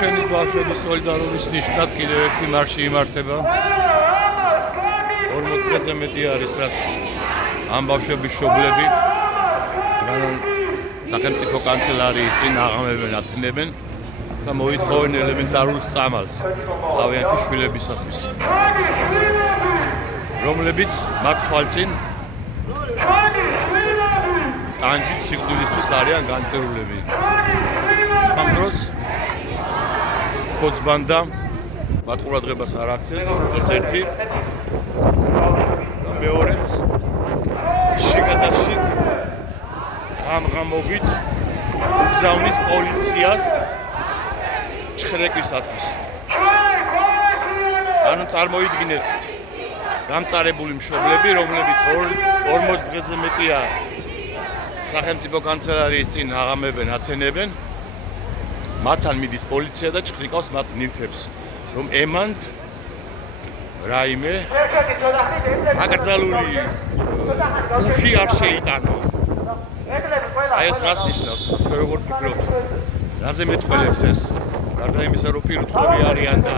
ჩვენის ბავშვების სოლიდარობის ნიშნად კიდევ ერთი მარში იმართება. 40 დღეზე მეტი არის, რაც ამ ბავშვების მშობლები სახელმწიფო კანცელარიის წინ აღამებენ, ათინებენ და მოითხოვენ ელემენტარულ სწამალს თავიანთი შვილებისათვის, რომლებიც მათ თვალწინ ტანჯით სიკვდილისთვის არიან განწირულები. ამ დროს კოცბანდა მათ ყურადღებას არ აქცევს, ეს ერთი და მეორეც შიგადაშიგ ღამღამობით უგზავნის პოლიციას ჩხრეკისათვის. ანუ წარმოიდგინეთ გამწარებული მშობლები, რომლებიც 40 დღეზე მეტია სახელმწიფო კანცელარიის წინ აღამებენ, ათენებენ, მათთან მიდის პოლიცია და ჩხრიკავს მათ ნივთებს, რომ ემანთ რაიმე აკრძალული უფი არ შეიტანო. აი ეს რას ნიშნავს? თქვენ როგორ ფიქრობთ? რაზე მეტყველებს ეს? გარდა იმისა, რომ პირუტყვები არიან და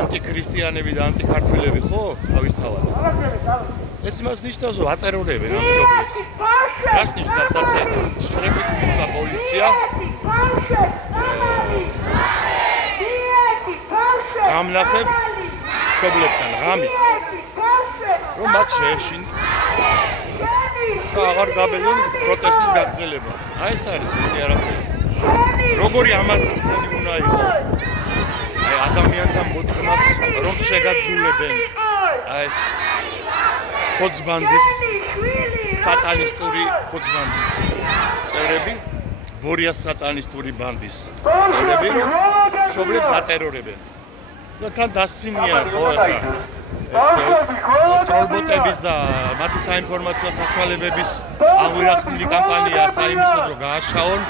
ანტიქრისტიანები და ანტიქართველები, ხო, თავისთავად. ეს იმას ნიშნავს, რომ ატერორებენ ამ მშობლებს. რას ნიშნავს ასე ჩხრეკით მისვლა პოლიცია? გამნახებ მშობლებთან ღამით, რომ მათ შეეშინათ და აღარ გაბედონ პროტესტის გაგრძელება. აი ეს არის მეტი არაფერი. როგორი ამასწრაფი უნდა იყოს? აი ადამიანთა მოთხოვნას რომ შეგაძულებენ. აი ეს ხოძბანდის სატანისტური ხოძბანდის წევრები, ბორიას სატანისტური ბანდის წევრები, რომ მშობლებს ატერორებენ. და თან დასცინია ხო ახლა ტროლბოტების და მათი საინფორმაციო საშუალებების აღვირახსნილი კამპანია საიმისოდ რომ გააშაონ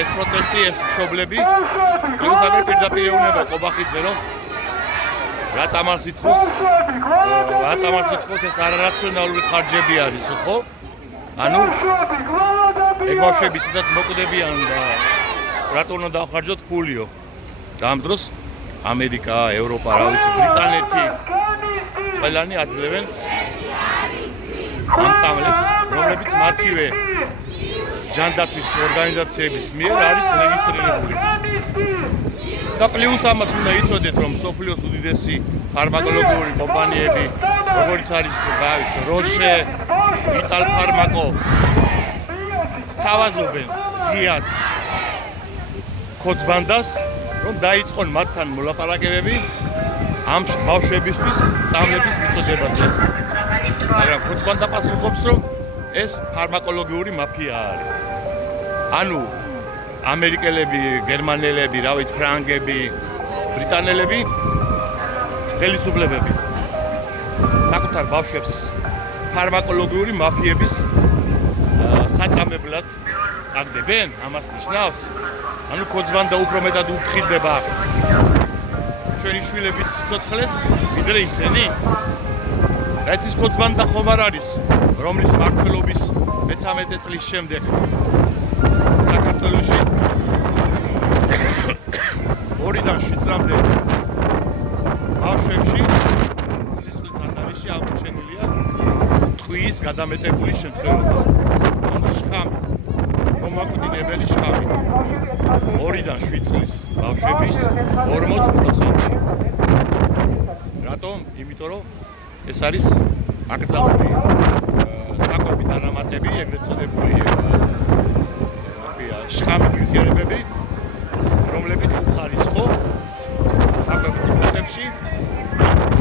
ეს პროტესტი, ეს მშობლები. უსაგე პირდაპირ ეუბნება ყობახიძე, რომ რაც ამას ითხოვს ეს არარაციონალური ხარჯები არის, ხო? ანუ ეგ ბავშვები სადაც მოკვდებიან და რატო უნდა დავხარჯოთ ფულიო? და ამ დროს ამერიკა, ევროპა, რა ვიცი, ბრიტანეთი ყველანი აძლევენ ამ წამლებს, რომლებიც მათივე ჯანდაცვის ორგანიზაციების მიერ არის რეგისტრირებული. და პლუს ამას უნდა იცოდეთ, რომ მსოფლიოს უდიდესი ფარმაკოლოგიური კომპანიები, როგორიც არის როშე, იტალფარმაკო, სთავაზობენ ღიად კოცბანდას, რომ დაიწყონ მათთან მოლაპარაკებები ამ ბავშვებისთვის წამლების მიწოდებაზე. მაგრამ კოცბანდა პასუხობს, რომ ეს ფარმაკოლოგიური მაფია არის. ანუ ამერიკელები, გერმანელები, რა ვიცი, ფრანგები, ბრიტანელები, ხელისუფლებები საკუთარ ბავშვებს ფარმაკოლოგიური მაფიების საწამებლად აგდებენ, ამას ნიშნავს. ანუ კოცბანდა უფრო მეტად უფრთხილდება ჩვენი შვილების სიცოცხლეს, ვიდრე ისინი. რაც ის კოცბანდა ხომ არ არის, რომლის მმართველობის 13 წლის შემდეგ საქართველოში 2-დან 7 წლამდე ბავშვებში სისხლის ანალიზში აღმოჩენილია ტყვის გადამეტებული შემცველობა. ანუ შხამი, მომაკვდინებელი შხამი. 2-დან 7 წლის ბავშვების 40%-ში. რატომ? იმიტომ რომ ეს არის აკრძალული საკვები დანამატები, ეგრეთ წოდებული შხამი ნივთიერებები, რომლებიც უხარისხო საკვები ტიპებში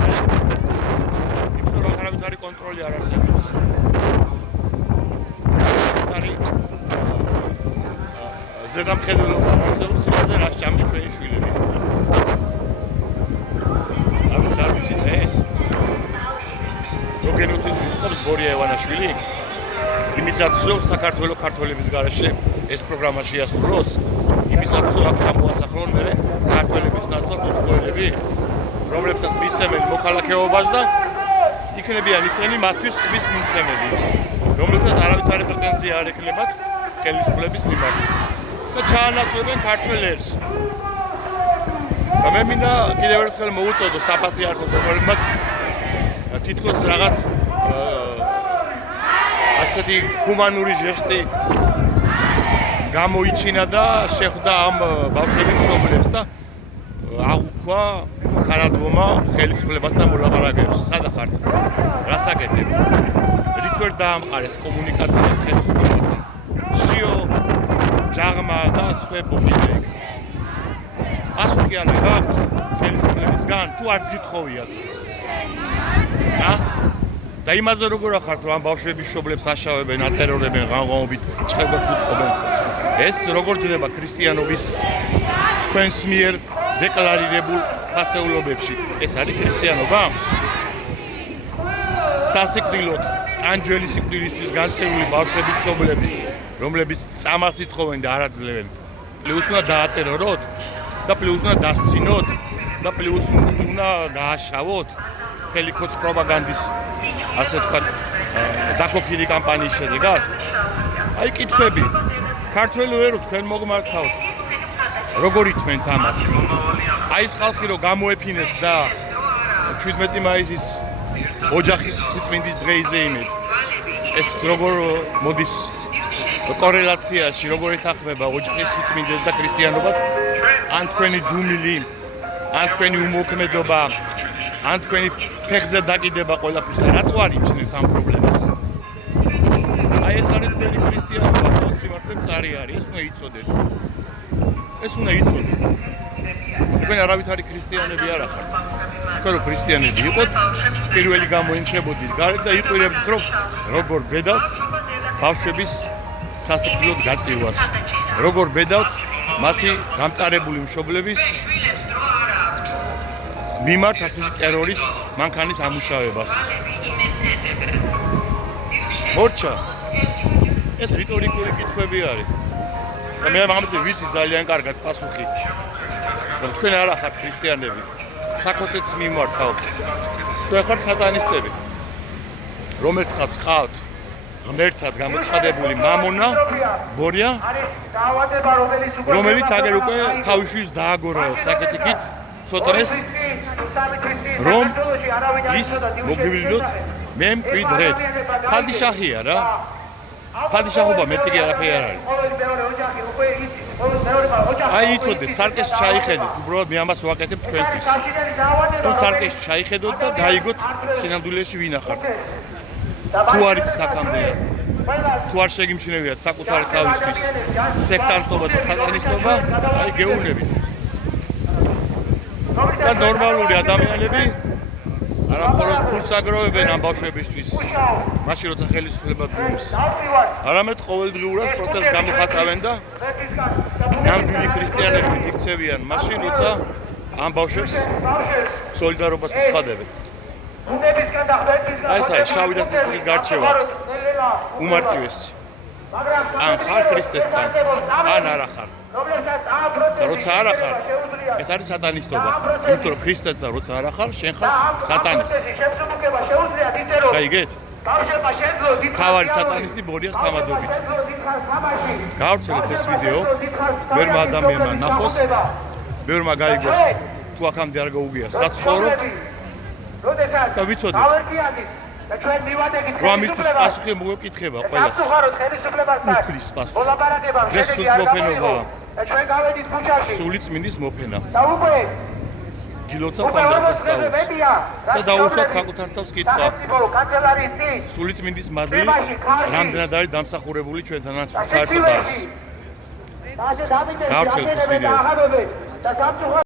არის პროცესი. იმიტომ რომ არავითარი კონტროლი არ არსებობს. ზედამხედველობა არსებობს იმაზე, რაც ჭამს ჩვენი შვილები. ამის არ ვიცით ეს? რო გენოციდს უწყობს ბორია ევანაშვილი, იმისათვის რომ საქართველოს ქართველების გარეშე ეს პროგრამა შეასრულოს, იმისათვის რომ აქ ჩამოასახლონ მერე ქართველების ნაცვლად უცხოელები, რომლებსაც მისცემენ მოქალაქეობას და იქნებიან ისინი მათთვის ხმის მიმცემელი, რომლებსაც არავითარი პრეტენზია არ ექნებათ ხელისუფლების მიმართ. და ჩაანაცვლებენ ქართველებს. და მე მინდა კიდევ ერთხელ მოუწოდო საპატრიარქოს რომელმაც თითქოს რაღაც ასეთი ჰუმანური ჟესტი გამოიჩინა და შეხვდა ამ ბავშვების მშობლებს და აღუქვა თანადგომა ხელისუფლებასთან მოლაპარაკებებს. სადა ხართ? რას აკეთებთ? რით ვერ დაამყარეთ კომუნიკაცია ხელისუფლებასთან? შიო, ჯაღმა და სხვებო კიდე იქ. ასეთი არ გაქვთ ხელისუფლებისგან თუ არც გითხოვიათ? და იმაზე როგორ ახართ რომ ამ ბავშვების მშობლებს აშავებენ, ატერორებენ, ღამღამობით ჭხებებს უწყობენ? ეს როგორ ძნება ქრისტიანობის თქვენს მიერ დეკლარირებულ ფასეულობებში? ეს არის ქრისტიანობა? სასიკვდილოდ, ტანჯველი სიკვდილისთვის განწეული ბავშვების მშობლები, რომლებიც წამალს ითხოვენ და არ აძლევენ, პლუს უნდა დაატეროროთ და პლუს უნდა დასცინოთ და პლუს უნდა გააშავოთ მთელი ქოც პროპაგანდის, ასე ვთქვათ, დაკოქილი კამპანიის შედეგად? აი კითხვები. ქართველო ერო თქვენ მოგმართავთ. როგორ ითმენთ ამას? აი ეს ხალხი რომ გამოეფინეთ და 17 მაისის ოჯახის სიწმინდის დღეზე იმედ. ეს როგორ მოდის კორელაციაში, როგორ ეთანხმება ოჯახის სიწმინდეს და ქრისტიანობას? ან თქვენი დუმილი, ან თქვენი უმოქმედობა, ან თქვენი ფეხზე დაკიდება ყველაფრისა, რატო არ იმჩნევთ ამ პრობლემას? აი ეს არის თქვენი ქრისტიანობა, სიმართლე მწარი არის, ეს უნდა იცოდეთ. ეს უნდა იცოდეთ. თქვენ არავითარი ქრისტიანები არ ახართ. თქვენ რო ქრისტიანები იყოთ, პირველი გამოიმხებოდით გარეთ და იყურებდით რომ როგორ ბედავთ ბავშვების სასიკვდილოდ გაწირვას. როგორ ბედავთ მათი გამწარებული მშობლების მიმართ ასეთი ტერორის მანქანის ამუშავებას. მორჩა, ეს რიტორიკული კითხვები არის. და მე ამაზე ვიცი ძალიან კარგად პასუხი. რომ თქვენ არ ახართ ქრისტიანები, საქოთეც მიმართავთ. თქვენ ხართ სატანისტები. რომ ერთხელ ხავთ ღმერთად გამოცხადებული მამონა, ბორია, რომელიც აგერ უკვე თავისშვილს დააგორაოს საკეთიკით ცოტნეს, რომ ის მოგივლინოთ მე მკვიდრეთ. ფადიშაჰია რა. ფადიშაჰობა მეტი კი არაფერი არ არის. აი იცოდეთ, სარკეს ჩაიხედეთ, უბრალოდ მე ამას ვაკეთებ თქვენთვის. რომ სარკეს ჩაიხედოთ და გაიგოთ სინამდვილეში ვინ ახართ. თუ არის აქამდე, თუ არ შეგიმჩნევიათ საკუთარი თავისთვის სექტანტობა და სატანისტობა, აი გეუბნებით. და ნორმალური ადამიანები არა მხოლოდ ფულს აგროვებენ ამ ბავშვებისთვის, მაშინ როცა ხელისუფლება დუმს, არამედ ყოველდღიურად პროტესტს გამოხატავენ და ნამდვილი ქრისტიანები იქცევიან მაშინ, როცა ამ ბავშვებს სოლიდარობას უცხადებენ. აი ეს არის შავი და თეთრის გარჩევა, უმარტივესი. ან ხარ ქრისტესთან, ან არა ხარ. როცა არ ახარ, ეს არის სატანისტობა. იმიტომ რომ ქრისტესთან როცა არ ახარ, შენ ხარ სატანისტი. გაიგეთ? თავარი სატანისტი ბორიას თამადობით. გავრცელეთ ეს ვიდეო, ბევრმა ადამიანმა ნახოს, ბევრმა გაიგოს, თუ აქამდე არ გაუგია საცხოვრობთ და ვიცოდეთ. და ჩვენ მივადებით ხელისუფლებას. პასუხი მოგეკითხება ყველას. სამწუხაროდ ხელისუფლებასთან. უფლის პასუხი. მოლაპარაკებამ დღეს სულ მოფენობა. და ჩვენ გავედით ქუჩაში. სული წმინდის მოფენა. და უკვე გილოცავ თანდასასწაულს. და დაუშვათ საკუთარ თავს კითხვა. სახელმწიფო კანცელარიის წინ. სული წმინდის მადლი რამდენად არის დამსახურებული ჩვენთანაც საერთოდ არის. და ასე დავიდეთ გავრცელეთ ეს ვიდეო. და სამწუხაროდ